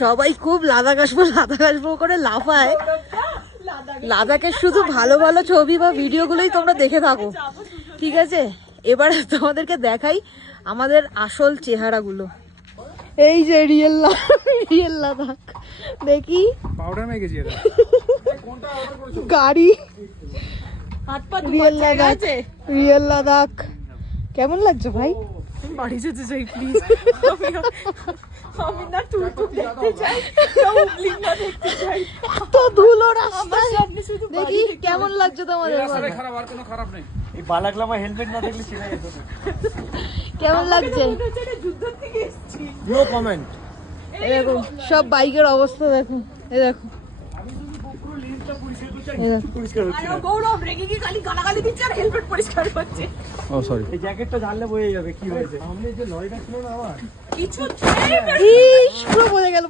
সবাই খুব লাদাখ আসবো করে লাফায়। লাদাখের শুধু ভালো ভালো ছবি বা ভিডিওগুলোই তোমরা দেখে থাকো, ঠিক আছে? এবারে তোমাদেরকে দেখাই আমাদের আসল চেহারাগুলো। এই যে রিয়েল লাদাখ, দেখি পাউডার মেখেছি এটা। গাড়ি রিয়েল লাদাখ। কেমন লাগছে ভাই? বাড়ি যেতে চাই প্লিজ। আমি না টুকটুক দেখতে চাই, না দেখতে চাই। তো ধুলো রাস্তায়, দেখি কেমন লাগছে তোমাদের? খারাপ আর কোনো খারাপ নেই। এই বালাকলামা হেলমেট না দেখলে ছিঁড়ে যেত না। কেমন লাগছে? যুদ্ধ থেকে এসেছি। No comment. এই দেখো সব বাইকের অবস্থা, দেখো এই দেখো পরিষ্কার হচ্ছে না। গৌরব রেগে গিয়ে খালি গালাগালি দিচ্ছে আর হেলমেট পরিষ্কার করছে। ও সরি। এই জ্যাকেটটা ঝাড়লে বয়ে যাবে কি হয়েছে। সামনে যে লরিটা ছিল না আমার, কিছু পুরো বোঝা গেল।